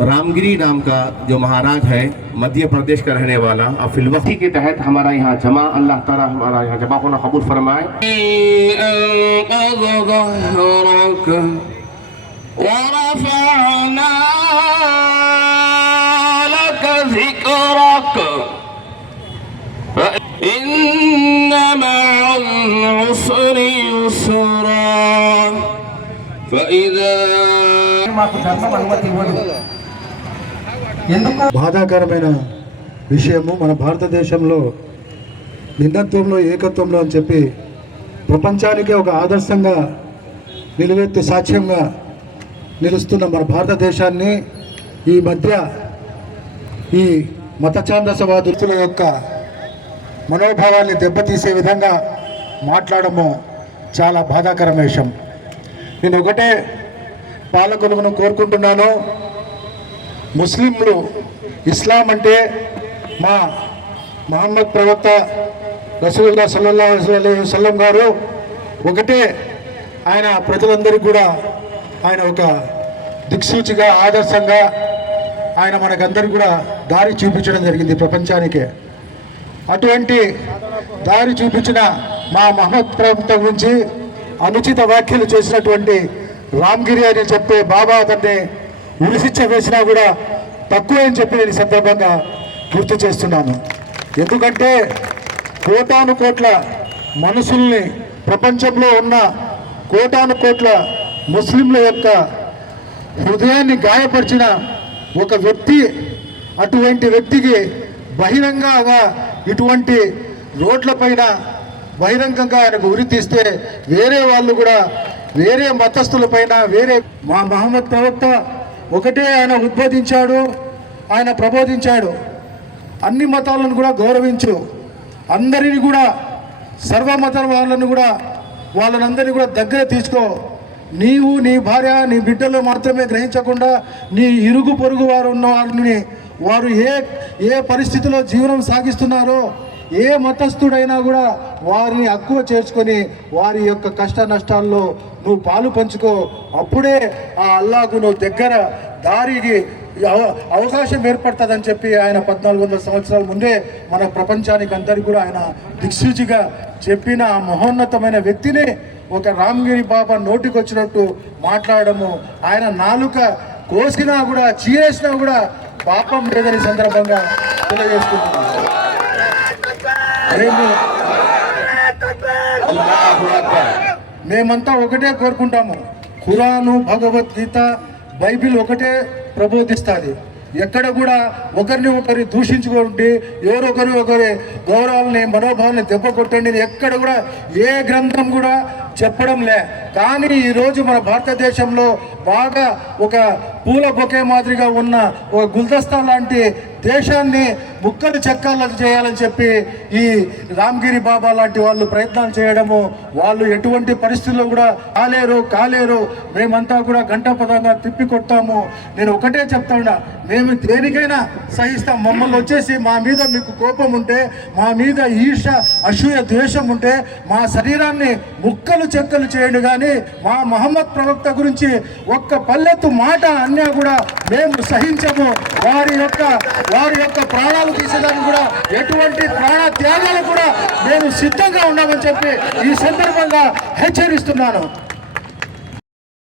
रामगिरी नाम का जो महाराज है मध्य प्रदेश का रहने वाला, अब फिलवक्ती के तहत हमारा यहाँ जमा, अल्लाह ताला हमारा यहाँ जमा को ना कबूल फरमाए। బాధాకరమైన విషయము మన భారతదేశంలో భిన్నత్వంలో ఏకత్వంలో అని చెప్పి ప్రపంచానికే ఒక ఆదర్శంగా నిలువెత్తి సాక్ష్యంగా నిలుస్తున్న మన భారతదేశాన్ని ఈ మధ్య ఈ మత ఛాందసవాదుల యొక్క మనోభావాన్ని దెబ్బతీసే విధంగా మాట్లాడము చాలా బాధాకరమైన విషయం. నేను ఒకటే పాలకులను కోరుకుంటున్నాను, ముస్లింలు ఇస్లాం అంటే మా మహమ్మద్ ప్రవక్త రసూలుల్లాహ్ సల్లల్లాహు అలైహి వసల్లం గారు ఒకటే, ఆయన ప్రజలందరికీ కూడా ఆయన ఒక దిక్సూచిగా ఆదర్శంగా ఆయన మనకందరికీ కూడా దారి చూపించడం జరిగింది ప్రపంచానికే. అటువంటి దారి చూపించిన మా మహమ్మద్ ప్రవక్త గురించి అనుచిత వ్యాఖ్యలు చేసినటువంటి రామ్గిరి అని చెప్పే బాబా అతన్ని ఉరిశిక్ష వేసినా కూడా తక్కువ అని చెప్పి నేను సందర్భంగా గుర్తు చేస్తున్నాను. ఎందుకంటే కోటాను కోట్ల మనుషుల్ని, ప్రపంచంలో ఉన్న కోటాను కోట్ల ముస్లింల యొక్క హృదయాన్ని గాయపరిచిన ఒక వ్యక్తి, అటువంటి వ్యక్తికి బహిరంగంగా ఇటువంటి రోడ్లపైన బహిరంగంగా ఆయనకు ఉరి తీస్తే వేరే వాళ్ళు కూడా వేరే మతస్థులపైన వేరే మా మహమ్మద్ ప్రవక్త ఒకటే ఆయన ఉద్బోధించాడు, ఆయన ప్రబోధించాడు, అన్ని మతాలను కూడా గౌరవించు, అందరిని కూడా సర్వమత వాళ్ళని కూడా వాళ్ళనందరినీ కూడా దగ్గర తీసుకో, నీవు నీ భార్య నీ బిడ్డలు మాత్రమే గ్రహించకుండా నీ ఇరుగు పొరుగు వారు ఉన్న వారిని వారు ఏ పరిస్థితిలో జీవనం సాగిస్తున్నారో ఏ మతస్థుడైనా కూడా వారిని హక్కువ చేర్చుకొని వారి యొక్క కష్ట నష్టాల్లో నువ్వు పాలు పంచుకో, అప్పుడే ఆ అల్లాహకు నువ్వు దగ్గర దారికి అవకాశం ఏర్పడుతుందని చెప్పి ఆయన 1400 సంవత్సరాల ముందే మన ప్రపంచానికి అందరికీ కూడా ఆయన దిక్సూచిగా చెప్పిన ఆ మహోన్నతమైన వ్యక్తిని ఒక రామ్గిరి బాబా నోటికొచ్చినట్టు మాట్లాడము, ఆయన నాలుక కోసినా కూడా చీరేసినా కూడా పాపం లేదని సందర్భంగా తెలియజేస్తున్నాను. మేమంతా ఒకటే కోరుకుంటాము, ఖురాను, భగవద్గీత, బైబిల్ ఒకటే ప్రబోధిస్తుంది. ఎక్కడ కూడా ఒకరిని ఒకరి దూషించుకోండి, ఒకరి గౌరవాలని మనోభావాలని దెబ్బ కొట్టండి, ఎక్కడ కూడా ఏ గ్రంథం కూడా చెప్పడం లే. కానీ ఈరోజు మన భారతదేశంలో బాగా ఒక పూల బొకే మాదిరిగా ఉన్న ఒక గుల్దస్తా లాంటి దేశాన్ని ముక్కలు చెక్కాలు చేయాలని చెప్పి ఈ రామ్గిరి బాబా లాంటి వాళ్ళు ప్రయత్నాలు చేయడము, వాళ్ళు ఎటువంటి పరిస్థితుల్లో కూడా కాలేరు. మేమంతా కూడా గంటాపదంగా తిప్పి కొట్టాము. నేను ఒకటే చెప్తాను, మేము దేనికైనా సహిస్తాం. మమ్మల్ని వచ్చేసి మా మీద మీకు కోపం ఉంటే, మా మీద ఈర్ష అసూయ ద్వేషం ఉంటే మా శరీరాన్ని ముక్కలు చెక్కలు చేయండి, కానీ మా మహమ్మద్ ప్రవక్త గురించి ఒక్క పల్లెత్తు మాట అన్నా కూడా మేము సహించము. వారి యొక్క ప్రాణాలు తీసేదానికి కూడా ఎటువంటి ప్రాణ త్యాగాలు కూడా మేము సిద్ధంగా ఉన్నామని చెప్పి ఈ సందర్భంగా హెచ్చరిస్తున్నాను.